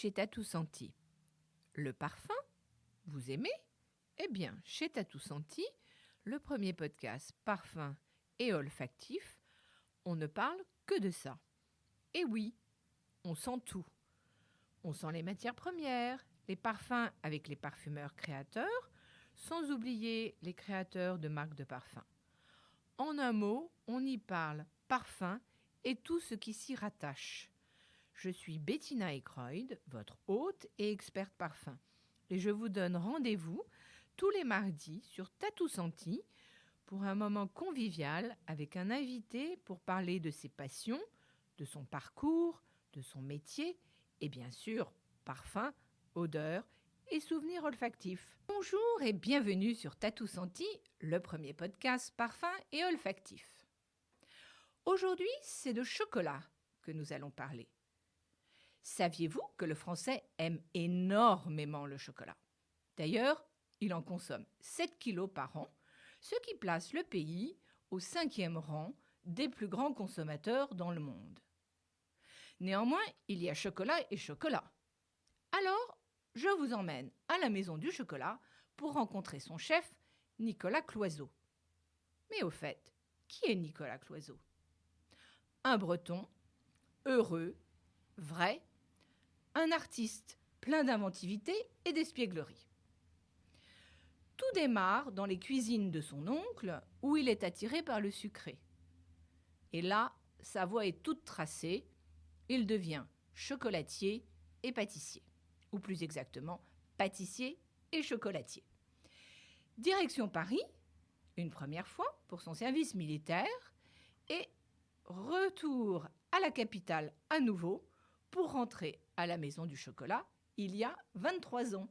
chez Tatou Senti. Le parfum, vous aimez? Eh bien, chez Tatou Senti, le premier podcast parfum et olfactif, on ne parle que de ça. Et oui, on sent tout. On sent les matières premières, les parfums avec les parfumeurs créateurs, sans oublier les créateurs de marques de parfums. En un mot, on y parle parfum et tout ce qui s'y rattache. Je suis Bettina Ekroyd, votre hôte et experte parfum. Et je vous donne rendez-vous tous les mardis sur Tatou Senti pour un moment convivial avec un invité pour parler de ses passions, de son parcours, de son métier et bien sûr, parfum, odeur et souvenirs olfactifs. Bonjour et bienvenue sur Tatou Senti, le premier podcast parfum et olfactif. Aujourd'hui, c'est de chocolat que nous allons parler. Saviez-vous que le Français aime énormément le chocolat? D'ailleurs, il en consomme 7 kilos par an, ce qui place le pays au 5e rang des plus grands consommateurs dans le monde. Néanmoins, il y a chocolat et chocolat. Alors, je vous emmène à la Maison du Chocolat pour rencontrer son chef, Nicolas Cloizeau. Mais au fait, qui est Nicolas Cloizeau? Un Breton, heureux, vrai, un artiste plein d'inventivité et d'espièglerie. Tout démarre dans les cuisines de son oncle, où il est attiré par le sucré. Et là, sa voie est toute tracée, il devient chocolatier et pâtissier. Ou plus exactement, pâtissier et chocolatier. Direction Paris, une première fois pour son service militaire, et retour à la capitale à nouveau pour rentrer à la Maison du Chocolat il y a 23 ans.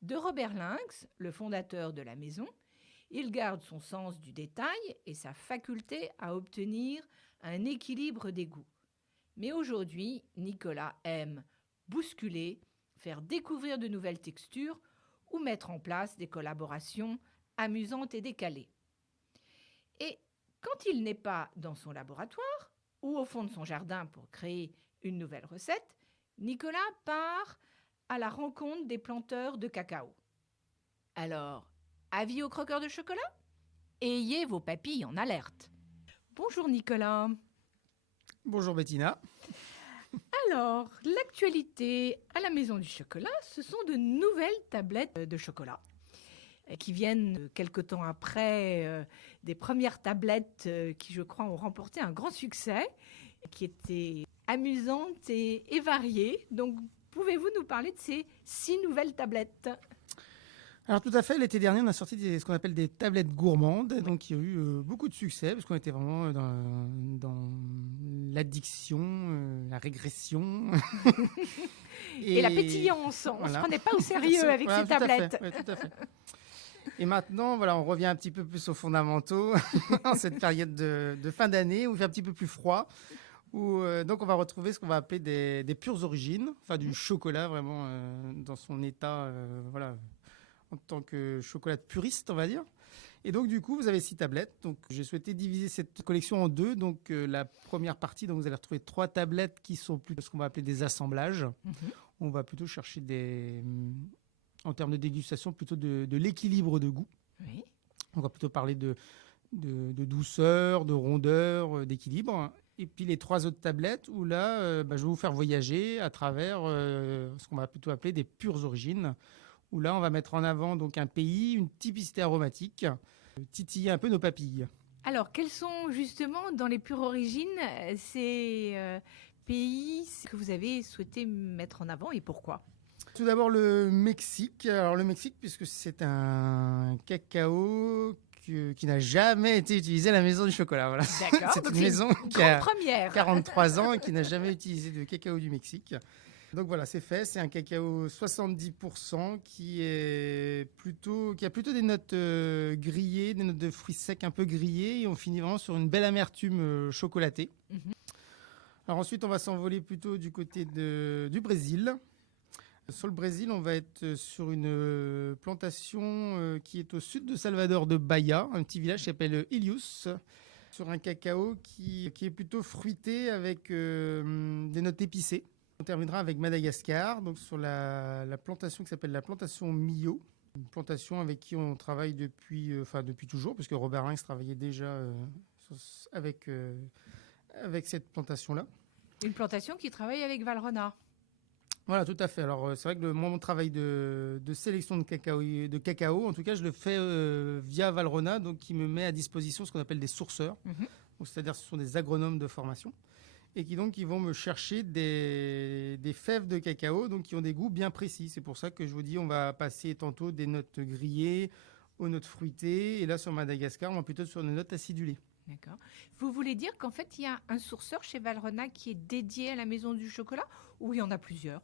De Robert Lynx, le fondateur de la maison, il garde son sens du détail et sa faculté à obtenir un équilibre des goûts. Mais aujourd'hui, Nicolas aime bousculer, faire découvrir de nouvelles textures ou mettre en place des collaborations amusantes et décalées. Et quand il n'est pas dans son laboratoire ou au fond de son jardin pour créer une nouvelle recette, Nicolas part à la rencontre des planteurs de cacao. Alors, avis aux croqueurs de chocolat? Ayez vos papilles en alerte. Bonjour Nicolas. Bonjour Bettina. Alors, l'actualité à la Maison du Chocolat, ce sont de nouvelles tablettes de chocolat qui viennent quelque temps après des premières tablettes qui, je crois, ont remporté un grand succès, qui étaient amusantes et variées. Donc, pouvez-vous nous parler de ces 6 nouvelles tablettes? Alors tout à fait, l'été dernier, on a sorti ce qu'on appelle des tablettes gourmandes, donc il y a eu beaucoup de succès, parce qu'on était vraiment dans l'addiction, la régression. Et la pétillance, on ne se prenait pas au sérieux avec ces tablettes. Oui, tout à fait. Et maintenant, voilà, on revient un petit peu plus aux fondamentaux, en cette période de fin d'année, où il fait un petit peu plus froid. Donc on va retrouver ce qu'on va appeler des pures origines, enfin du chocolat vraiment dans son état, voilà, en tant que chocolat puriste, on va dire. Et donc, du coup, vous avez 6 tablettes. Donc, j'ai souhaité diviser cette collection en 2. Donc, la première partie, donc, vous allez retrouver 3 tablettes qui sont plutôt ce qu'on va appeler des assemblages. On va plutôt chercher en termes de dégustation, plutôt de l'équilibre de goût. Oui. On va plutôt parler de douceur, de rondeur, d'équilibre. Et puis, les 3 autres tablettes où là, je vais vous faire voyager à travers ce qu'on va plutôt appeler des pures origines, où là, on va mettre en avant donc un pays, une typicité aromatique, titiller un peu nos papilles. Alors, quels sont justement dans les pures origines ces pays que vous avez souhaité mettre en avant et pourquoi? Tout d'abord, le Mexique. Alors, le Mexique, puisque c'est un cacao qui n'a jamais été utilisé à la Maison du Chocolat. Voilà. D'accord. C'est donc une maison qui a première. 43 ans et qui n'a jamais utilisé de cacao du Mexique. Donc voilà, c'est fait. C'est un cacao 70% qui a plutôt des notes grillées, des notes de fruits secs un peu grillées. Et on finit vraiment sur une belle amertume chocolatée. Alors ensuite, on va s'envoler plutôt du côté du Brésil. Sur le Brésil, on va être sur une plantation qui est au sud de Salvador de Bahia, un petit village qui s'appelle Ilhus, sur un cacao qui est plutôt fruité avec des notes épicées. On terminera avec Madagascar, donc sur la plantation qui s'appelle la plantation Millau. Une plantation avec qui on travaille depuis toujours, puisque Robert Lynx travaillait déjà avec cette plantation-là. Une plantation qui travaille avec Valrhona. Voilà, tout à fait. Alors, c'est vrai que mon travail de sélection de cacao, en tout cas, je le fais via Valrhona, donc qui me met à disposition ce qu'on appelle des sourceurs. Donc, c'est-à-dire ce sont des agronomes de formation et qui vont me chercher des fèves de cacao donc qui ont des goûts bien précis. C'est pour ça que je vous dis, on va passer tantôt des notes grillées aux notes fruitées, et là, sur Madagascar, on va plutôt sur des notes acidulées. D'accord. Vous voulez dire qu'en fait, il y a un sourceur chez Valrhona qui est dédié à la maison du chocolat, ou il y en a plusieurs?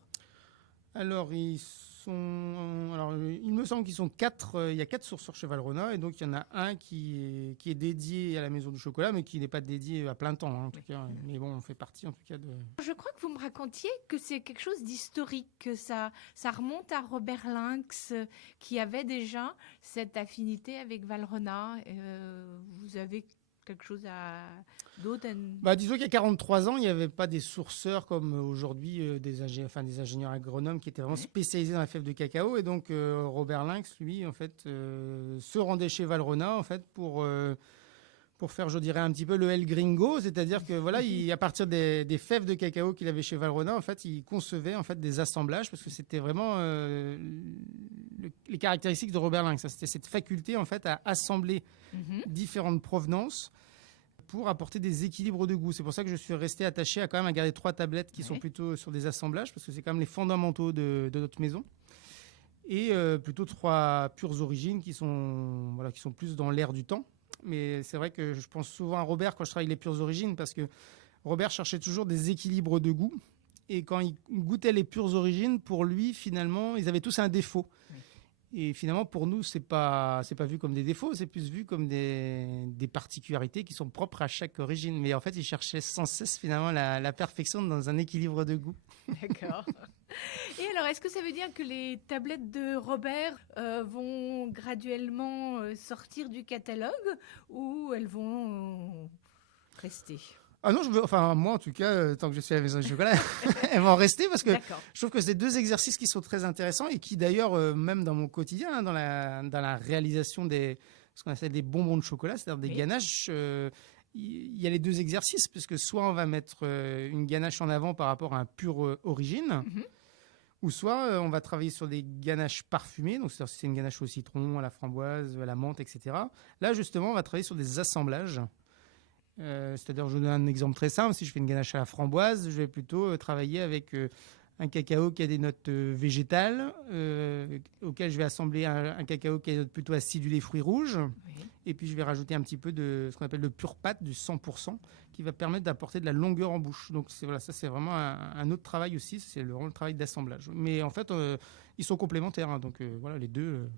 Alors, il me semble qu'ils sont 4. Il y a 4 sourceurs chez Valrhona, et donc il y en a un qui est dédié à la maison du chocolat, mais qui n'est pas dédié à plein temps, en tout cas. Mais bon, on fait partie en tout cas de. Je crois que vous me racontiez que c'est quelque chose d'historique, que ça remonte à Robert Lynx, qui avait déjà cette affinité avec Valrhona. Vous avez quelque chose d'autre Disons qu'il y a 43 ans, il n'y avait pas des sourceurs comme aujourd'hui, des ingénieurs agronomes qui étaient vraiment spécialisés dans la fève de cacao. Et donc, Robert Lynx, lui, en fait, se rendait chez Valrhona, en fait, pour faire, je dirais, un petit peu le El Gringo. C'est-à-dire que, voilà, à partir des fèves de cacao qu'il avait chez Valrhona, en fait, il concevait, en fait, des assemblages, parce que c'était vraiment les caractéristiques de Robert Lynx. C'était cette faculté, en fait, à assembler différentes provenances pour apporter des équilibres de goût. C'est pour ça que je suis resté attaché à garder 3 tablettes qui sont plutôt sur des assemblages, parce que c'est quand même les fondamentaux de notre maison. Et plutôt 3 pures origines qui sont plus dans l'air du temps. Mais c'est vrai que je pense souvent à Robert quand je travaille les pures origines, parce que Robert cherchait toujours des équilibres de goût. Et quand il goûtait les pures origines, pour lui, finalement, ils avaient tous un défaut. Et finalement, pour nous, c'est pas vu comme des défauts, c'est plus vu comme des particularités qui sont propres à chaque origine. Mais en fait, il cherchait sans cesse finalement la perfection dans un équilibre de goût. D'accord. Et alors, est-ce que ça veut dire que les tablettes de Robert vont graduellement sortir du catalogue, ou elles vont rester? Ah non, moi en tout cas, tant que je suis à la maison du chocolat, elles vont en rester, parce que je trouve que c'est 2 exercices qui sont très intéressants et qui d'ailleurs, même dans mon quotidien, dans la réalisation ce qu'on appelle des bonbons de chocolat, c'est-à-dire des ganaches, il y a les 2 exercices, puisque soit on va mettre une ganache en avant par rapport à un pur origine, ou soit on va travailler sur des ganaches parfumées, donc c'est-à-dire si c'est une ganache au citron, à la framboise, à la menthe, etc. Là justement, on va travailler sur des assemblages. C'est-à-dire, je vous donne un exemple très simple. Si je fais une ganache à la framboise, je vais plutôt travailler avec un cacao qui a des notes végétales, auquel je vais assembler un cacao qui a des notes plutôt acidulées fruits rouges. Et puis, je vais rajouter un petit peu de ce qu'on appelle le pur pâte, du 100%, qui va permettre d'apporter de la longueur en bouche. Donc, ça, c'est vraiment un autre travail aussi. C'est vraiment le travail d'assemblage. Mais en fait, ils sont complémentaires. Hein, donc, voilà, les deux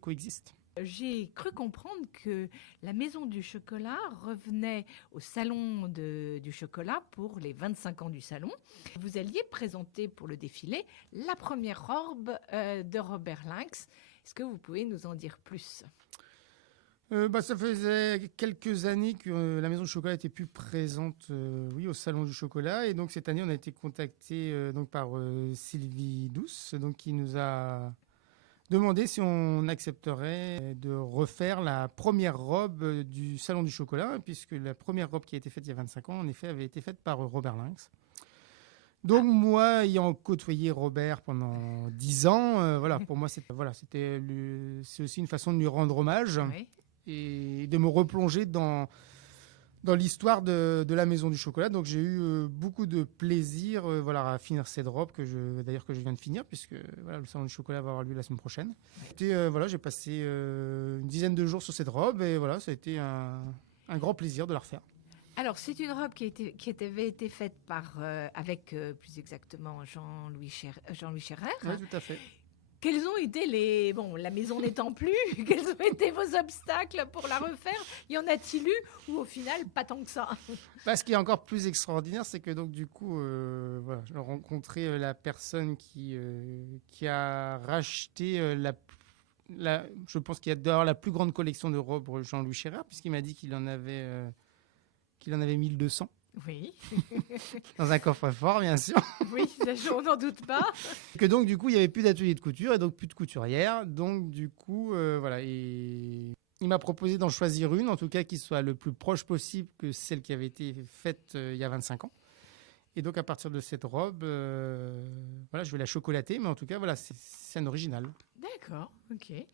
coexistent. J'ai cru comprendre que la Maison du Chocolat revenait au Salon du Chocolat pour les 25 ans du salon. Vous alliez présenter pour le défilé la première robe de Robert Lynx. Est-ce que vous pouvez nous en dire plus ? Ça faisait quelques années que la Maison du Chocolat était plus présente au Salon du Chocolat. Et donc cette année, on a été contacté par Sylvie Douce, donc, qui nous a demandé si on accepterait de refaire la première robe du Salon du Chocolat, puisque la première robe qui a été faite il y a 25 ans, en effet, avait été faite par Robert Lynx. Donc moi, ayant côtoyé Robert pendant 10 ans, pour moi, c'est aussi une façon de lui rendre hommage et de me replonger dans l'histoire de la Maison du Chocolat. Donc j'ai eu beaucoup de plaisir à finir cette robe que je viens de finir, puisque le Salon du Chocolat va avoir lieu la semaine prochaine. J'ai passé une dizaine de jours sur cette robe, et ça a été un grand plaisir de la refaire. Alors, c'est une robe qui avait été faite avec plus exactement Jean-Louis Scherrer. Oui, tout à fait. Quels ont été la maison n'étant plus, quels ont été vos obstacles pour la refaire? Y en a-t-il eu, ou au final, pas tant que ça? Ce qui est encore plus extraordinaire, c'est que donc du coup, j'ai rencontré la personne qui a racheté je pense qu'il y a d'ailleurs la plus grande collection de robes Jean-Louis Scherrer, puisqu'il m'a dit qu'il en avait 1200. Oui, dans un coffre-fort, bien sûr. oui, on n'en doute pas. Que donc, du coup, il n'y avait plus d'atelier de couture et donc plus de couturière. Donc, du coup, voilà. Et il m'a proposé d'en choisir une, en tout cas, qui soit le plus proche possible que celle qui avait été faite il y a 25 ans. Et donc, à partir de cette robe, voilà, je vais la chocolater, mais en tout cas, voilà, c'est un original. D'accord, ok. Ouais.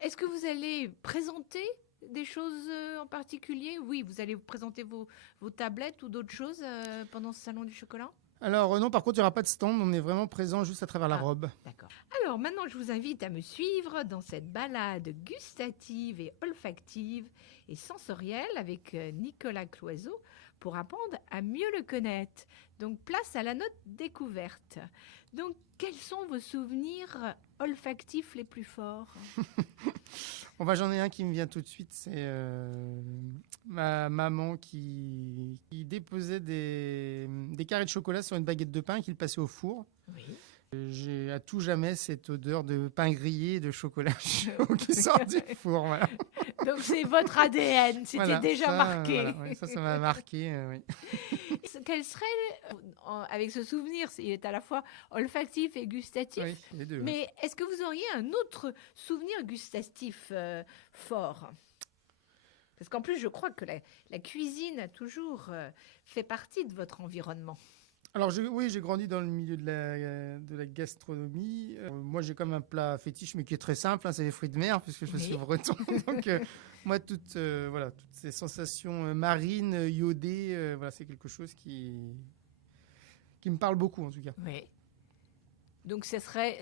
Est-ce que vous allez présenter des choses en particulier? Oui, vous allez vous présenter vos tablettes ou d'autres choses pendant ce salon du chocolat? Alors, non, par contre, il n'y aura pas de stand. On est vraiment présent juste à travers la Ah. robe. D'accord. Alors maintenant, je vous invite à me suivre dans cette balade gustative et olfactive et sensorielle avec Nicolas Cloizeau pour apprendre à mieux le connaître. Donc place à la note découverte. Donc quels sont vos souvenirs olfactifs les plus forts? J'en ai un qui me vient tout de suite. C'est ma maman qui déposait des carrés de chocolat sur une baguette de pain et qui le passait au four. Oui. J'ai à tout jamais cette odeur de pain grillé et de chocolat chaud qui sort du four. Voilà. Donc c'est votre ADN, c'était Voilà, déjà ça, marqué. voilà, ouais, ça m'a marqué. Oui. Quel serait, avec ce souvenir, il est à la fois olfactif et gustatif, Oui, les deux. mais est-ce que vous auriez un autre souvenir gustatif fort? Parce qu'en plus, je crois que la cuisine a toujours fait partie de votre environnement. Alors, oui, j'ai grandi dans le milieu de la gastronomie. Moi, j'ai comme un plat fétiche, mais qui est très simple, hein, c'est les fruits de mer, puisque je suis breton. Donc, moi, toutes ces sensations marines, iodées, voilà, c'est quelque chose qui me parle beaucoup, en tout cas. Oui. Donc, ce serait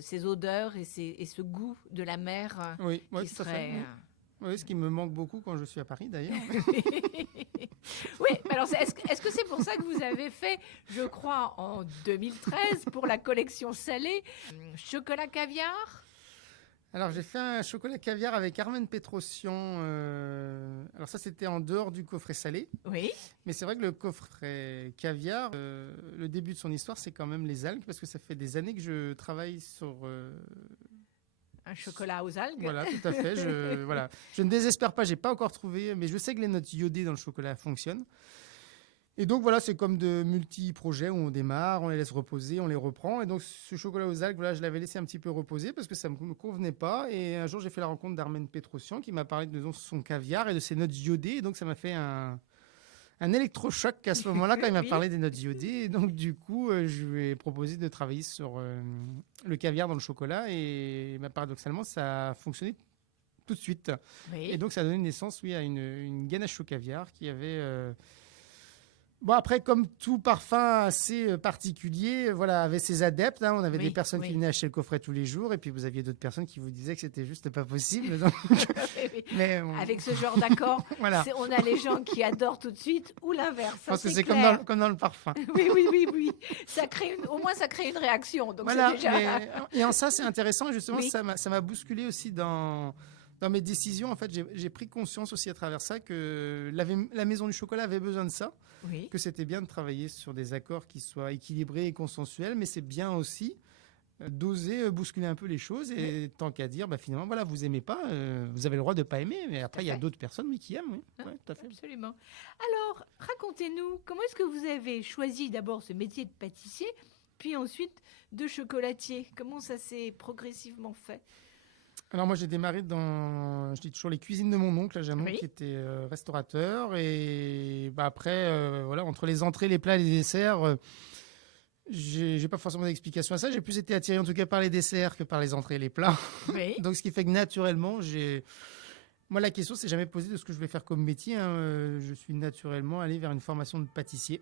ces odeurs et ce goût de la mer Oui, qui tout à fait. serait... Oui, ce qui me manque beaucoup quand je suis à Paris, d'ailleurs. Oui, mais alors est-ce que c'est pour ça que vous avez fait, je crois, en 2013, pour la collection salée, chocolat caviar? Alors, j'ai fait un chocolat caviar avec Armen Petrosian. Alors, ça, c'était en dehors du coffret salé. Oui. Mais c'est vrai que le coffret caviar, le début de son histoire, c'est quand même les algues, parce que ça fait des années que je travaille sur... Un chocolat aux algues. Voilà, tout à fait. Je ne désespère pas, j'ai pas encore trouvé, mais je sais que les notes iodées dans le chocolat fonctionnent. Et donc voilà, c'est comme de multi-projets où on démarre, on les laisse reposer, on les reprend. Et donc ce chocolat aux algues, voilà, je l'avais laissé un petit peu reposer parce que ça ne me convenait pas. Et un jour, j'ai fait la rencontre d'Armen Petrosian qui m'a parlé de son caviar et de ses notes iodées. Et donc ça m'a fait un électrochoc à ce moment-là quand il m'a Oui. parlé des notes iodées. Et donc du coup, je lui ai proposé de travailler sur le caviar dans le chocolat. Et paradoxalement, ça a fonctionné tout de suite. Oui. Et donc ça a donné naissance, oui, à une ganache au caviar qui avait... Bon, après, comme tout parfum assez particulier, voilà, avait ses adeptes. Hein. On avait des personnes qui venaient acheter le coffret tous les jours, et puis vous aviez d'autres personnes qui vous disaient que c'était juste pas possible. Donc... Mais avec ce genre d'accord, voilà. On a les gens qui adorent tout de suite, ou l'inverse. Je pense que c'est comme dans le parfum. Oui. Ça crée au moins, ça crée une réaction. Donc voilà. déjà... Et en ça, c'est intéressant. Justement, ça m'a bousculé aussi dans mes décisions. En fait, j'ai pris conscience aussi à travers ça que la maison du chocolat avait besoin de ça. Oui. Que c'était bien de travailler sur des accords qui soient équilibrés et consensuels, mais c'est bien aussi d'oser bousculer un peu les choses et tant qu'à dire, finalement, voilà, vous aimez pas, vous avez le droit de pas aimer, mais après, il y a d'autres personnes qui aiment, oui. Ouais, tout à fait. Absolument. Alors, racontez-nous, comment est-ce que vous avez choisi d'abord ce métier de pâtissier, puis ensuite de chocolatier? Comment ça s'est progressivement fait? Alors moi j'ai démarré je dis toujours les cuisines de mon oncle. J'ai un oncle qui était restaurateur et après voilà, entre les entrées, les plats et les desserts, j'ai pas forcément d'explication à ça. J'ai plus été attiré en tout cas par les desserts que par les entrées et les plats. Oui. Donc ce qui fait que naturellement moi la question s'est jamais posée de ce que je vais faire comme métier. Hein. Je suis naturellement allé vers une formation de pâtissier.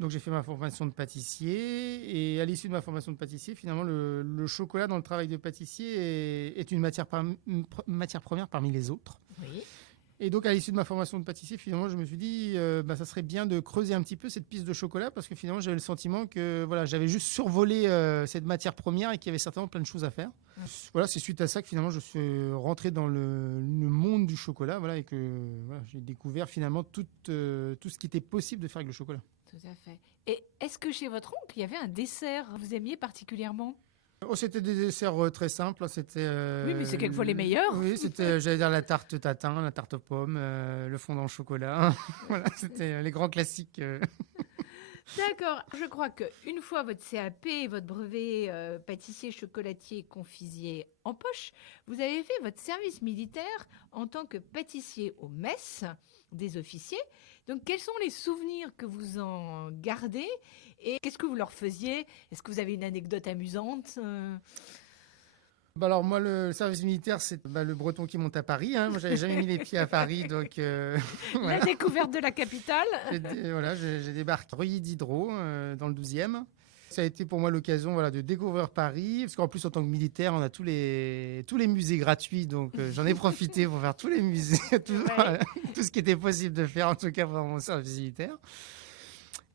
Donc j'ai fait ma formation de pâtissier et à l'issue de ma formation de pâtissier, finalement, le chocolat dans le travail de pâtissier est une matière première parmi les autres. Oui. Et donc à l'issue de ma formation de pâtissier, finalement, je me suis dit, ça serait bien de creuser un petit peu cette piste de chocolat parce que finalement, j'avais le sentiment que voilà, j'avais juste survolé cette matière première et qu'il y avait certainement plein de choses à faire. Voilà, c'est suite à ça que finalement, je suis rentré dans le monde du chocolat, voilà, et que voilà, j'ai découvert finalement tout ce qui était possible de faire avec le chocolat. Tout à fait. Et est-ce que chez votre oncle, il y avait un dessert que vous aimiez particulièrement? Oh, c'était des desserts très simples. C'était, Oui, mais c'est quelquefois les meilleurs. Oui, c'était, j'allais dire la tarte tatin, la tarte aux pommes, le fondant au chocolat. Voilà, c'était les grands classiques. D'accord. Je crois qu'une fois votre CAP et votre brevet pâtissier, chocolatier, confiserie en poche, vous avez fait votre service militaire en tant que pâtissier au mess des officiers. Donc, quels sont les souvenirs que vous en gardez et qu'est-ce que vous leur faisiez? Est-ce que vous avez une anecdote amusante? Bah alors moi, le service militaire, c'est le Breton qui monte à Paris. Hein. Moi, j'avais jamais mis les pieds à Paris, donc La voilà. découverte de la capitale? J'ai débarqué à Reuilly Diderot, dans le 12e. Ça a été pour moi l'occasion de découvrir Paris, parce qu'en plus, en tant que militaire, on a tous les musées gratuits, donc j'en ai profité pour faire tous les musées, Ouais. tout ce qui était possible de faire, en tout cas pendant mon service militaire.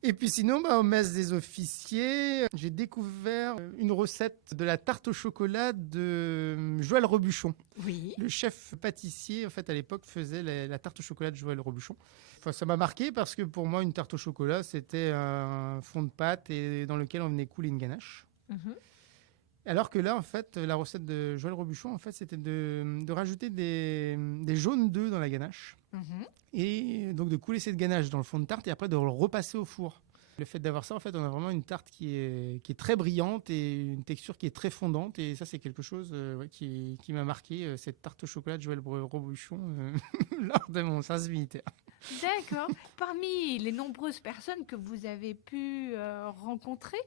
Et puis sinon, au mess des officiers, j'ai découvert une recette de la tarte au chocolat de Joël Robuchon. Oui. Le chef pâtissier, en fait, à l'époque, faisait la tarte au chocolat de Joël Robuchon. Enfin, ça m'a marqué parce que pour moi, une tarte au chocolat, c'était un fond de pâte et dans lequel on venait couler une ganache. Mhm. Alors que là, en fait, la recette de Joël Robuchon, en fait, c'était de rajouter des jaunes d'œufs dans la ganache. Mhm. Et donc de couler cette ganache dans le fond de tarte et après de le repasser au four. Le fait d'avoir ça, en fait, on a vraiment une tarte qui est très brillante et une texture qui est très fondante. Et ça, c'est quelque chose qui m'a marqué, cette tarte au chocolat de Joël Robuchon lors de mon service militaire. D'accord. Parmi les nombreuses personnes que vous avez pu rencontrer,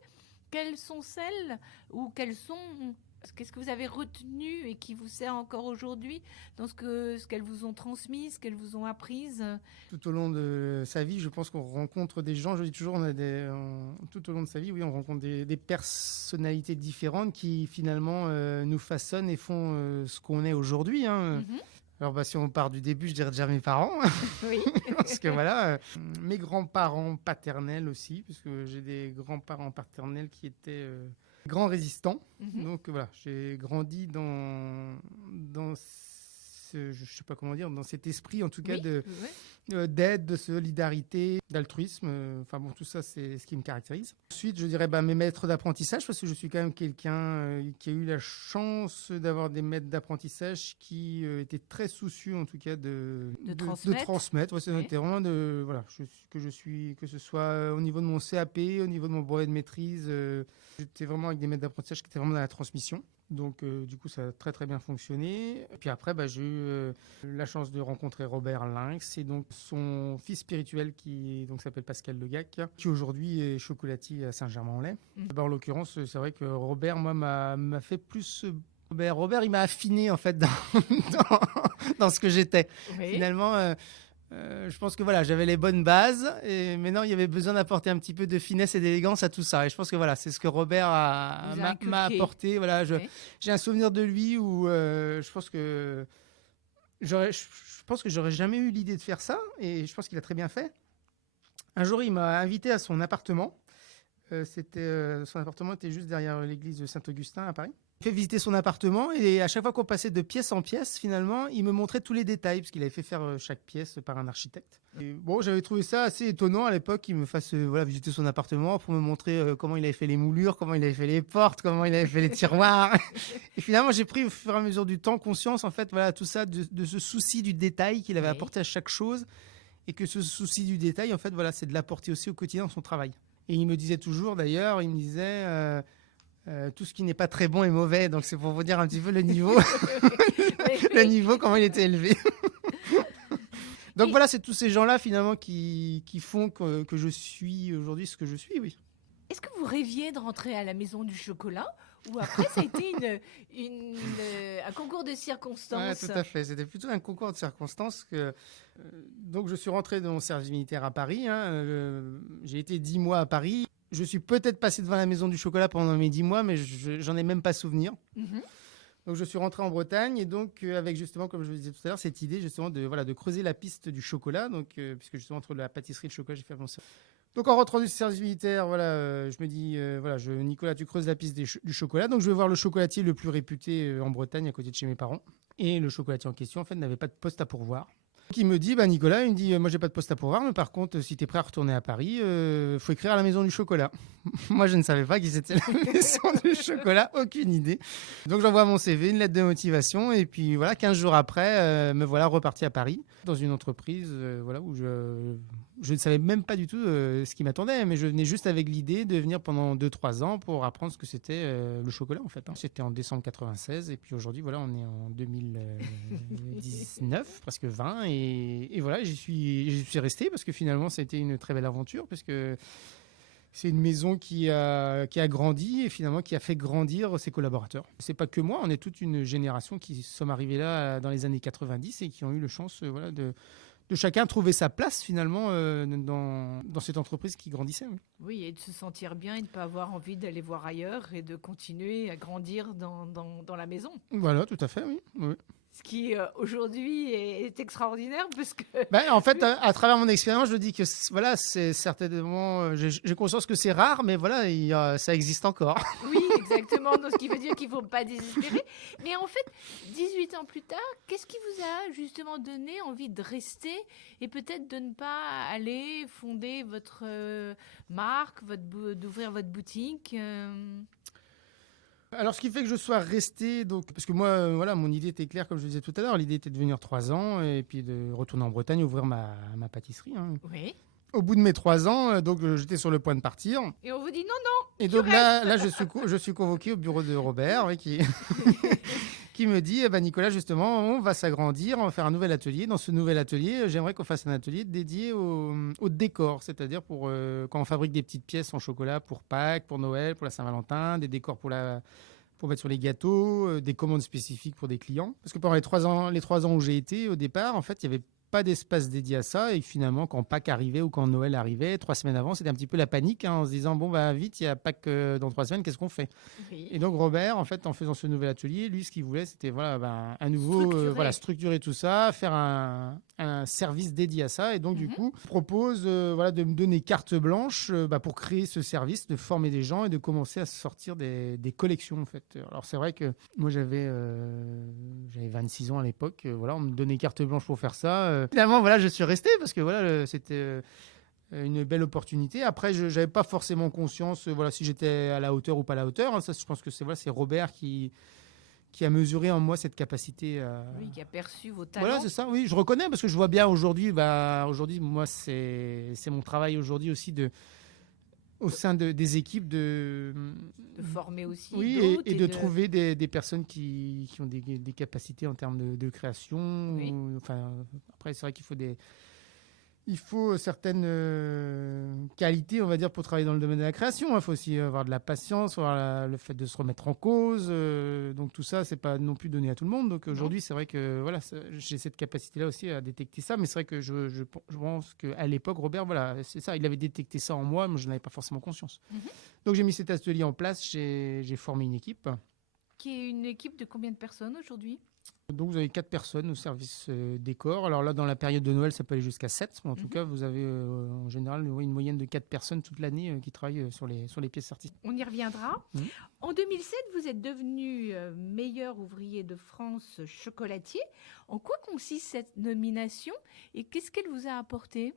quelles sont celles ou qu'est-ce que vous avez retenu et qui vous sert encore aujourd'hui dans ce qu'elles vous ont transmis, ce qu'elles vous ont apprises? Tout au long de sa vie, je pense qu'on rencontre des gens, je dis toujours, tout au long de sa vie, oui, on rencontre des personnalités différentes qui finalement nous façonnent et font ce qu'on est aujourd'hui. Hein. Mhm. Alors si on part du début, je dirais déjà mes parents, Oui. parce que voilà, mes grands-parents paternels aussi, puisque j'ai des grands-parents paternels qui étaient grands résistants. Mhm. Donc voilà, j'ai grandi dans je sais pas comment dire, dans cet esprit en tout cas Oui. Oui. d'aide, de solidarité, d'altruisme. Enfin bon, tout ça, c'est ce qui me caractérise. Ensuite, je dirais mes maîtres d'apprentissage, parce que je suis quand même quelqu'un qui a eu la chance d'avoir des maîtres d'apprentissage qui étaient très soucieux, en tout cas, de transmettre. Ouais, Oui. c'était vraiment que ce soit au niveau de mon CAP, au niveau de mon brevet de maîtrise, j'étais vraiment avec des maîtres d'apprentissage qui étaient vraiment dans la transmission. Donc, du coup, ça a très très bien fonctionné. Et puis après, j'ai eu la chance de rencontrer Robert Lynx et donc son fils spirituel qui donc s'appelle Pascal Legac, qui aujourd'hui est chocolatier à Saint-Germain-en-Laye. En l'occurrence, c'est vrai que Robert, moi, m'a fait plus. Robert, il m'a affiné en fait dans ce que j'étais. Oui. Finalement. Je pense que j'avais les bonnes bases, et maintenant il y avait besoin d'apporter un petit peu de finesse et d'élégance à tout ça. Et je pense que c'est ce que Robert m'a apporté. Voilà, j'ai un souvenir de lui où je pense que j'aurais jamais eu l'idée de faire ça, et je pense qu'il a très bien fait. Un jour, il m'a invité à son appartement. Son appartement était juste derrière l'église de Saint-Augustin à Paris. Il fait visiter son appartement et à chaque fois qu'on passait de pièce en pièce, finalement, il me montrait tous les détails parce qu'il avait fait faire chaque pièce par un architecte. Et j'avais trouvé ça assez étonnant à l'époque qu'il me fasse visiter son appartement pour me montrer comment il avait fait les moulures, comment il avait fait les portes, comment il avait fait les tiroirs. Et finalement, j'ai pris au fur et à mesure du temps conscience, en fait, tout ça, de ce souci du détail qu'il avait apporté à chaque chose, et que ce souci du détail, en fait, c'est de l'apporter aussi au quotidien dans son travail. Et il me disait toujours, d'ailleurs, tout ce qui n'est pas très bon est mauvais. Donc c'est pour vous dire un petit peu le niveau, le niveau, comment il était élevé. Donc c'est tous ces gens-là finalement qui font que je suis aujourd'hui ce que je suis, oui. Est-ce que vous rêviez de rentrer à la maison du chocolat ou après ça a été un concours de circonstances? Ouais, tout à fait. C'était plutôt un concours de circonstances. Donc je suis rentré dans mon service militaire à Paris. J'ai été 10 mois à Paris. Je suis peut-être passé devant la maison du chocolat pendant mes 10 mois, mais j'en ai même pas souvenir. Mm-hmm. Donc je suis rentré en Bretagne et donc avec justement, comme je vous disais tout à l'heure, cette idée justement de creuser la piste du chocolat. Donc puisque justement entre la pâtisserie et le chocolat, j'ai fait mon service. Donc en rentrant du service militaire, je me dis, Nicolas, tu creuses la piste du chocolat. Donc je vais voir le chocolatier le plus réputé en Bretagne, à côté de chez mes parents. Et le chocolatier en question, en fait, n'avait pas de poste à pourvoir. Qui me dit, Nicolas, il me dit, moi j'ai pas de poste à pourvoir, mais par contre, si tu es prêt à retourner à Paris, faut écrire à la Maison du Chocolat. Moi, je ne savais pas qui c'était la Maison du Chocolat, aucune idée. Donc j'envoie mon CV, une lettre de motivation, et puis voilà, 15 jours après, me voilà reparti à Paris, dans une entreprise où je ne savais même pas du tout ce qui m'attendait, mais je venais juste avec l'idée de venir pendant 2-3 ans pour apprendre ce que c'était le chocolat en fait. C'était en décembre 96, et puis aujourd'hui, voilà, on est en 2019, presque 20, et voilà, j'y suis resté parce que finalement, ça a été une très belle aventure, parce que c'est une maison qui a grandi et finalement qui a fait grandir ses collaborateurs. C'est pas que moi, on est toute une génération qui sommes arrivés là dans les années 90 et qui ont eu la chance de chacun trouver sa place finalement dans cette entreprise qui grandissait. Oui. Oui, et de se sentir bien et de ne pas avoir envie d'aller voir ailleurs et de continuer à grandir dans la maison. Voilà, tout à fait, oui. Oui. Ce qui aujourd'hui est extraordinaire parce que... En fait, à travers mon expérience, je dis que voilà, c'est certainement, j'ai conscience que c'est rare, mais voilà, ça existe encore. Oui, exactement. Donc, ce qui veut dire qu'il ne faut pas désespérer. Mais en fait, 18 ans plus tard, qu'est-ce qui vous a justement donné envie de rester et peut-être de ne pas aller fonder votre marque, d'ouvrir votre boutique Alors, ce qui fait que je sois resté, parce que moi, voilà, mon idée était claire, comme je le disais tout à l'heure. L'idée était de venir 3 ans et puis de retourner en Bretagne, ouvrir ma pâtisserie. Oui. Au bout de mes 3 ans, j'étais sur le point de partir. Et on vous dit non. Et donc là, je suis convoqué au bureau de Robert, oui, qui me dit, Nicolas, justement, on va s'agrandir, on va faire un nouvel atelier. Dans ce nouvel atelier, j'aimerais qu'on fasse un atelier dédié au décor, c'est-à-dire pour quand on fabrique des petites pièces en chocolat pour Pâques, pour Noël, pour la Saint-Valentin, des décors pour mettre sur les gâteaux, des commandes spécifiques pour des clients. Parce que pendant les 3 ans où j'ai été, au départ, en fait, il y avait pas d'espace dédié à ça, et finalement quand Pâques arrivait ou quand Noël arrivait 3 semaines avant, c'était un petit peu la panique, en se disant vite, il y a Pâques dans 3 semaines, qu'est-ce qu'on fait? Oui. Et donc Robert, en fait, en faisant ce nouvel atelier, lui, ce qu'il voulait, c'était à nouveau structurer tout ça, faire un service dédié à ça, et donc du coup propose de me donner carte blanche pour créer ce service, de former des gens et de commencer à sortir des collections en fait. Alors c'est vrai que moi j'avais 26 ans à l'époque, on me donnait carte blanche pour faire ça. Finalement je suis resté parce que c'était une belle opportunité. Après, je n'avais pas forcément conscience si j'étais à la hauteur ou pas à la hauteur. Ça, je pense que c'est Robert qui a mesuré en moi cette capacité. Oui, qui a perçu vos talents. Voilà, c'est ça. Oui, je reconnais parce que je vois bien aujourd'hui. Aujourd'hui, moi, c'est mon travail aujourd'hui aussi au sein des équipes de former aussi. Oui, et de trouver des personnes qui ont des capacités en termes de création. Oui. Après, c'est vrai il faut certaines qualités, on va dire, pour travailler dans le domaine de la création. Il faut aussi avoir de la patience, avoir le fait de se remettre en cause. Donc tout ça, c'est pas non plus donné à tout le monde. Donc aujourd'hui, c'est vrai que j'ai cette capacité-là aussi à détecter ça. Mais c'est vrai que je pense qu'à l'époque, Robert, c'est ça, il avait détecté ça en moi, mais je n'avais pas forcément conscience. Donc j'ai mis cet atelier en place, j'ai formé une équipe. Qui est une équipe de combien de personnes aujourd'hui ? Donc vous avez 4 personnes au service décor. Alors là, dans la période de Noël, ça peut aller jusqu'à 7. Mais en tout cas, vous avez en général une moyenne de 4 personnes toute l'année qui travaillent sur les pièces artistiques. On y reviendra. En 2007, vous êtes devenu meilleur ouvrier de France chocolatier. En quoi consiste cette nomination et qu'est-ce qu'elle vous a apporté ?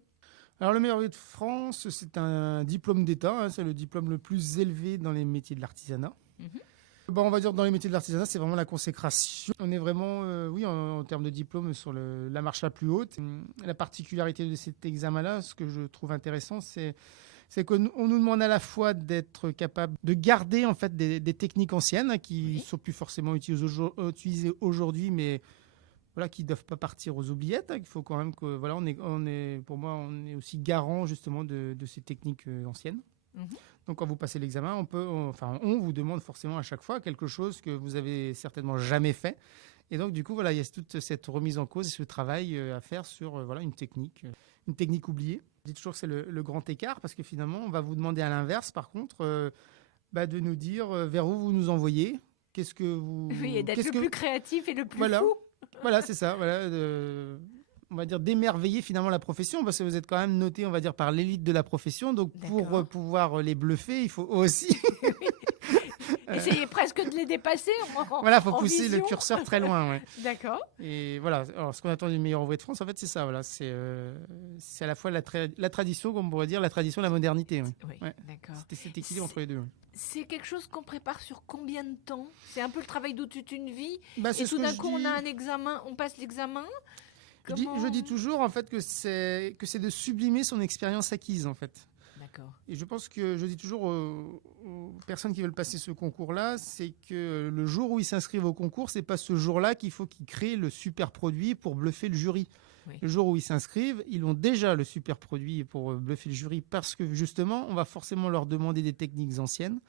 Alors le meilleur ouvrier de France, c'est un diplôme d'État. C'est le diplôme le plus élevé dans les métiers de l'artisanat. On va dire dans les métiers de l'artisanat, c'est vraiment la consécration. On est vraiment, en termes de diplôme, sur la marche la plus haute. La particularité de cet examen-là, ce que je trouve intéressant, c'est qu'on nous demande à la fois d'être capable de garder en fait des techniques anciennes qui ne sont plus forcément utilisées aujourd'hui, mais qui ne doivent pas partir aux oubliettes. Il faut quand même que, pour moi, on est aussi garant justement de ces techniques anciennes. Donc quand vous passez l'examen, on vous demande forcément à chaque fois quelque chose que vous avez certainement jamais fait. Et donc du coup, il y a toute cette remise en cause et ce travail à faire sur une technique oubliée. Je dis toujours que c'est le grand écart parce que finalement, on va vous demander à l'inverse, par contre, de nous dire vers où vous nous envoyez. Qu'est-ce que vous... Oui, et d'être plus créatif et le plus fou. Voilà, c'est ça. On va dire d'émerveiller finalement la profession parce que vous êtes quand même noté, on va dire, par l'élite de la profession. Donc pour pouvoir les bluffer, il faut aussi Essayez presque de les dépasser Voilà, faut en pousser le vision. curseur très loin. Ouais. D'accord. Et voilà, alors ce qu'on attend du meilleur ouvrier de France, en fait, c'est ça. Voilà, c'est à la fois la tradition, comme on pourrait dire, la tradition et la modernité. Ouais. Oui, Ouais. d'accord. C'était cet équilibre entre les deux. Ouais. C'est quelque chose qu'on prépare sur combien de temps? C'est un peu le travail de toute une vie. Bah, Et c'est ce tout que d'un je coup, on dis. a un examen, on passe l'examen. Je dis toujours en fait que c'est de sublimer son expérience acquise en fait. D'accord. Et je pense que je dis toujours aux personnes qui veulent passer ce concours-là, c'est que le jour où ils s'inscrivent au concours, c'est pas ce jour-là qu'il faut qu'ils créent le super produit pour bluffer le jury. Oui. Le jour où ils s'inscrivent, ils ont déjà le super produit pour bluffer le jury parce que justement, on va forcément leur demander des techniques anciennes.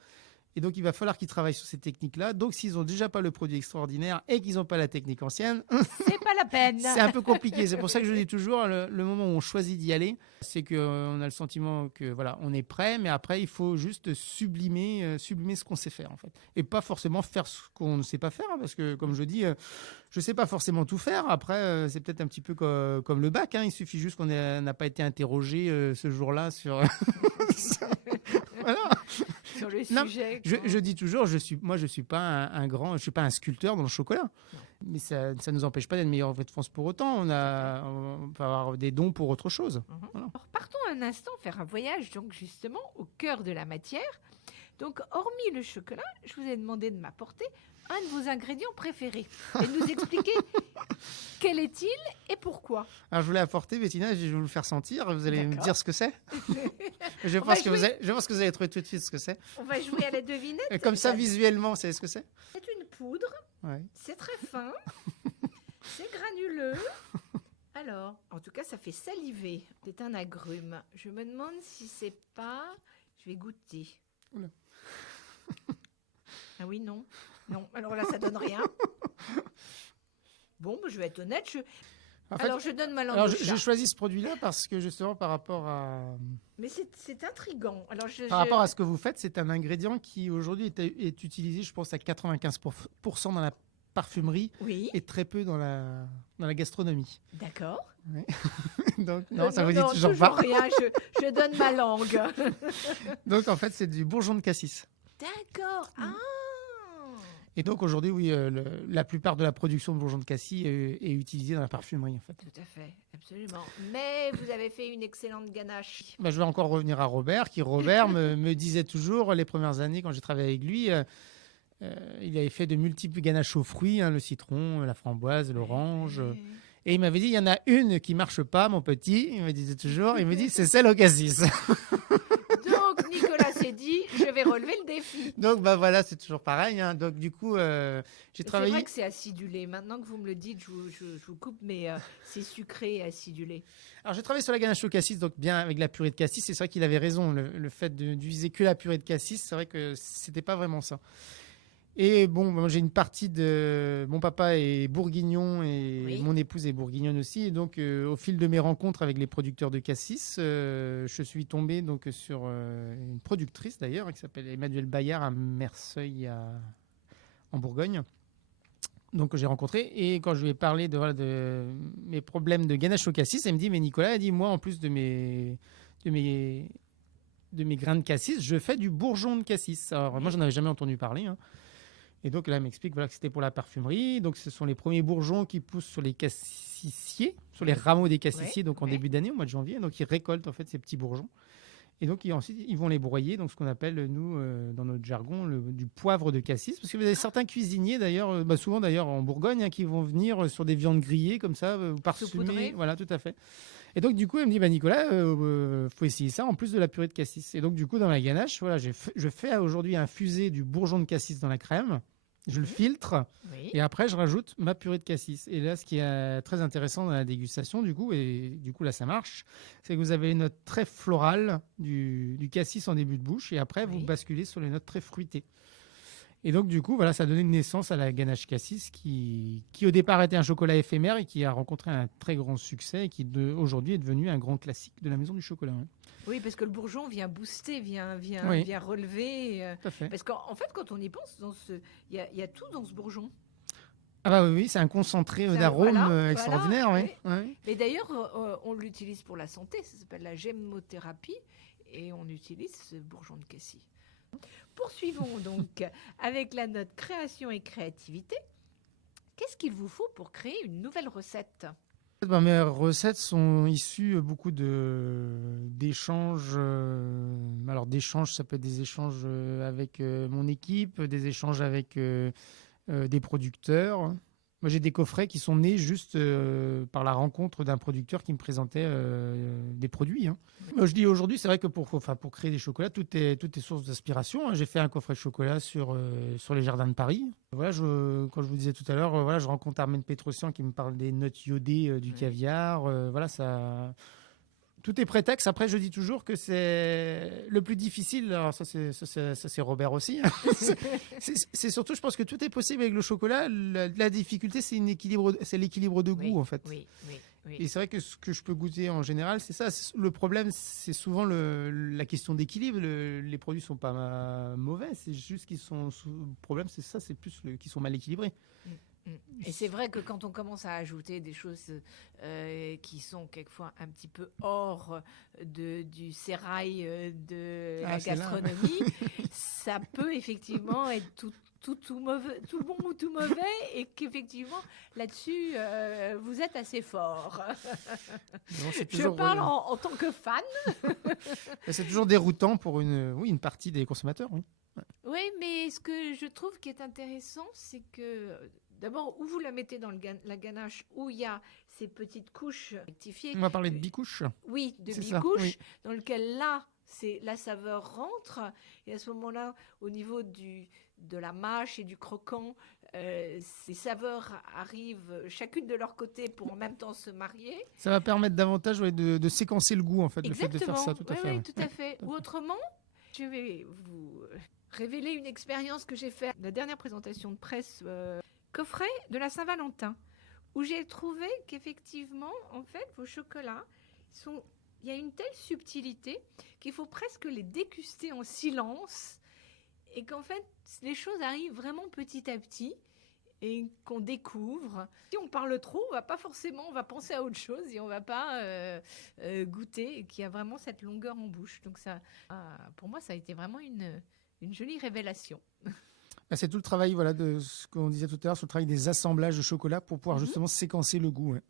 Et donc, il va falloir qu'ils travaillent sur ces techniques-là. Donc, s'ils n'ont déjà pas le produit extraordinaire et qu'ils n'ont pas la technique ancienne, C'est pas la peine. c'est un peu compliqué. C'est pour ça que je dis toujours, le moment où on choisit d'y aller, c'est qu'on a le sentiment que voilà, on est prêt, mais après, il faut juste sublimer ce qu'on sait faire, en fait. Et pas forcément faire ce qu'on ne sait pas faire, hein, parce que, comme je dis, je ne sais pas forcément tout faire. Après, c'est peut-être un petit peu comme le bac. Hein. Il suffit juste qu'on n'a pas été interrogé ce jour-là sur... voilà. Sur le Non, sujet. je dis toujours, je suis pas je suis pas un sculpteur dans le chocolat. Non. Mais ça ne nous empêche pas d'être meilleur ouvrier de France pour autant. On peut avoir des dons pour autre chose. Mhm. Voilà. Alors, partons un instant faire un voyage, donc justement au cœur de la matière. Donc, hormis le chocolat, je vous ai demandé de m'apporter un de vos ingrédients préférés et de nous expliquer quel est-il et pourquoi. Alors je voulais apporter, Bettina, je vais vous le faire sentir. Vous allez me D'accord. dire ce que c'est. Je On va pense que vous allez trouver tout de suite ce que c'est. On va jouer à la devinette. Et comme ça, visuellement, vous savez ce que c'est? C'est une poudre, Ouais. c'est très fin, c'est granuleux. Alors, en tout cas, ça fait saliver. C'est un agrume. Je me demande si c'est pas... Je vais goûter. Oula. Ah oui, non. Non, alors là, ça donne rien. Bon, je vais être honnête. En fait, Alors, je donne ma langue alors au j'ai chat. choisi ce produit-là parce que justement, par rapport Mais c'est intriguant. Alors, par rapport à ce que vous faites, c'est un ingrédient qui aujourd'hui est utilisé, je pense, à 95% dans la parfumerie Oui, et très peu dans la gastronomie. d'accord. Donc, non, ça vous dit toujours toujours pas. rien. Je donne ma langue. Donc, en fait, c'est du bourgeon de cassis. D'accord. Ah. Et donc, aujourd'hui, oui, la plupart de la production de bourgeon de cassis est utilisée dans la parfumerie, en fait. Tout à fait, absolument. Mais vous avez fait une excellente ganache. Bah, je vais encore revenir à Robert, Robert me disait toujours, les premières années, quand j'ai travaillé avec lui, il avait fait de multiples ganaches aux fruits, hein, le citron, la framboise, l'orange. Et il m'avait dit, il y en a une qui marche pas, mon petit. Il me disait toujours, il me dit, c'est celle au cassis. Donc, Nicolas s'est dit, je vais relever le défi. Donc, bah voilà, c'est toujours pareil. Hein. Donc, du coup, j'ai C'est travaillé. vrai que c'est acidulé. Maintenant que vous me le dites, je vous coupe, mais c'est sucré et acidulé. Alors, j'ai travaillé sur la ganache au cassis, donc bien avec la purée de cassis. C'est vrai qu'il avait raison. Le fait d'utiliser que la purée de cassis, c'est vrai que c'était pas vraiment ça. Et bon, moi, j'ai une partie de... Mon papa est bourguignon et Oui. mon épouse est bourguignonne aussi. Et donc, au fil de mes rencontres avec les producteurs de cassis, je suis tombé donc, sur une productrice d'ailleurs, qui s'appelle Emmanuelle Bayard à Merseuil en Bourgogne. Donc, que j'ai rencontré. Et quand je lui ai parlé de mes problèmes de ganache au cassis, elle me dit, mais Nicolas, elle dit, moi, en plus de mes grains de cassis, je fais du bourgeon de cassis. Alors, moi, j'en avais jamais entendu parler, hein. Et donc là, elle m'explique voilà, que c'était pour la parfumerie. Donc, ce sont les premiers bourgeons qui poussent sur les cassissiers, sur les rameaux des cassissiers, donc en début d'année, au mois de janvier. Donc, ils récoltent en fait ces petits bourgeons. Et donc, ensuite, ils vont les broyer, donc ce qu'on appelle, nous, dans notre jargon, du poivre de cassis. Parce que vous avez certains cuisiniers, d'ailleurs, souvent d'ailleurs en Bourgogne, hein, qui vont venir sur des viandes grillées, comme ça, parfumées. Saupoudrées. Voilà, tout à fait. Et donc, du coup, elle me dit, bah, Nicolas, faut essayer ça en plus de la purée de cassis. Et donc, du coup, dans la ganache, voilà, je fais aujourd'hui infuser du bourgeon de cassis dans la crème. Je le filtre Oui. et après, je rajoute ma purée de cassis. Et là, ce qui est très intéressant dans la dégustation, du coup, et du coup, là, ça marche, c'est que vous avez les notes très florales du cassis en début de bouche et après, vous basculez sur les notes très fruitées. Et donc, du coup, voilà, ça a donné naissance à la ganache cassis qui au départ était un chocolat éphémère et qui a rencontré un très grand succès et qui aujourd'hui est devenu un grand classique de la maison du chocolat. Hein. Oui, parce que le bourgeon vient booster, vient relever. Tout à fait. Parce qu'en fait, quand on y pense, il y a tout dans ce bourgeon. Ah bah oui, c'est un concentré C'est d'arômes voilà, extraordinaire. voilà, Oui. Oui. Et d'ailleurs, on l'utilise pour la santé, ça s'appelle la gémothérapie, et on utilise ce bourgeon de cassis. Poursuivons donc avec la note création et créativité. Qu'est-ce qu'il vous faut pour créer une nouvelle recette ? Mes recettes sont issues beaucoup d'échanges. Alors d'échanges, ça peut être des échanges avec mon équipe, des échanges avec des producteurs. Moi, j'ai des coffrets qui sont nés juste par la rencontre d'un producteur qui me présentait des produits. Hein. Moi, je dis aujourd'hui, c'est vrai que pour créer des chocolats, tout est source d'inspiration. Hein. J'ai fait un coffret de chocolat sur les jardins de Paris. Voilà, quand je vous disais tout à l'heure, voilà, je rencontre Armène Petrosian qui me parle des notes iodées du caviar. Voilà, ça. Tout est prétexte. Après, je dis toujours que c'est le plus difficile. Alors ça, c'est Robert aussi. Hein. C'est surtout, je pense que tout est possible avec le chocolat. La difficulté, c'est l'équilibre de goût, en fait. Oui. Et c'est vrai que ce que je peux goûter en général, c'est ça. Le problème, c'est souvent la question d'équilibre. Les produits sont pas mauvais. C'est juste qu'ils sont. Le problème, c'est ça. C'est plus qu'ils sont mal équilibrés. Et c'est vrai que quand on commence à ajouter des choses qui sont quelquefois un petit peu hors du sérail de la gastronomie, ça peut effectivement être tout mauvais, tout bon ou tout mauvais, et qu'effectivement là-dessus vous êtes assez fort. Non, je parle en tant que fan. C'est toujours déroutant pour une partie des consommateurs. Oui. Oui, mais ce que je trouve qui est intéressant, c'est que d'abord, où vous la mettez dans la ganache, où il y a ces petites couches rectifiées. On va parler de bicouche. Oui, de bicouche, oui. Dans lequel là, la saveur rentre. Et à ce moment-là, au niveau de la mâche et du croquant, ces saveurs arrivent chacune de leur côté pour en même temps se marier. Ça va permettre davantage de séquencer le goût, en fait, Exactement. Le fait de faire ça, tout à fait. Oui, tout à fait. Ou autrement, je vais vous révéler une expérience que j'ai faite, la dernière présentation de presse coffret de la Saint-Valentin, où j'ai trouvé qu'effectivement, en fait, vos chocolats il y a une telle subtilité qu'il faut presque les déguster en silence, et qu'en fait, les choses arrivent vraiment petit à petit et qu'on découvre. Si on parle trop, on va penser à autre chose et on va pas goûter, et qu'il y a vraiment cette longueur en bouche. Donc ça, pour moi, ça a été vraiment une jolie révélation. C'est tout le travail, voilà, de ce qu'on disait tout à l'heure, sur le travail des assemblages de chocolat pour pouvoir justement séquencer le goût. Ouais.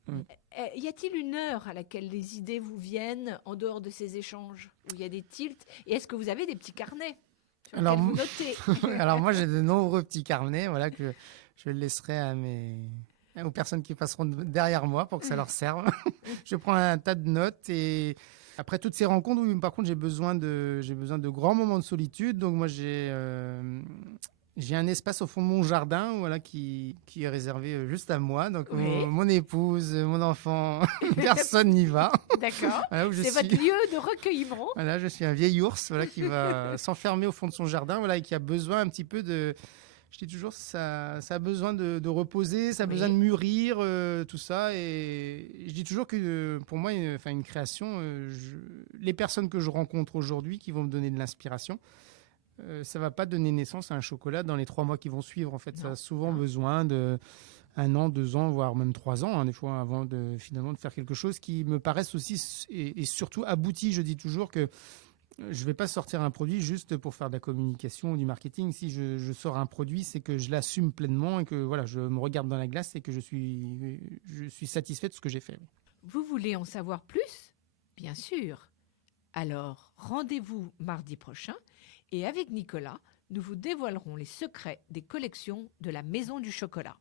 Y a-t-il une heure à laquelle les idées vous viennent en dehors de ces échanges, où il y a des tilts? Et est-ce que vous avez des petits carnets sur lesquels vous notez? Alors moi, j'ai de nombreux petits carnets, voilà, que je laisserai aux personnes qui passeront derrière moi pour que ça leur serve. Je prends un tas de notes et après toutes ces rencontres, où, par contre, j'ai besoin de grands moments de solitude. Donc moi, j'ai un espace au fond de mon jardin, voilà, qui est réservé juste à moi. Donc mon épouse, mon enfant, personne n'y va. D'accord. Voilà, c'est votre lieu de recueillement. Voilà, je suis un vieil ours, voilà, qui va s'enfermer au fond de son jardin, voilà, et qui a besoin un petit peu de. Je dis toujours, ça a besoin de reposer, ça a besoin de mûrir, tout ça. Et je dis toujours que pour moi, une création, les personnes que je rencontre aujourd'hui qui vont me donner de l'inspiration, ça va pas donner naissance à un chocolat dans les 3 mois qui vont suivre. En fait, ça a souvent besoin de 1 an, 2 ans, voire même 3 ans, hein, des fois, avant finalement de faire quelque chose qui me paraisse aussi et surtout abouti. Je dis toujours que je vais pas sortir un produit juste pour faire de la communication ou du marketing. Si je sors un produit, c'est que je l'assume pleinement et que voilà, je me regarde dans la glace et que je suis satisfait de ce que j'ai fait. Vous voulez en savoir plus ? Bien sûr. Alors, rendez-vous mardi prochain. Et avec Nicolas, nous vous dévoilerons les secrets des collections de la Maison du Chocolat.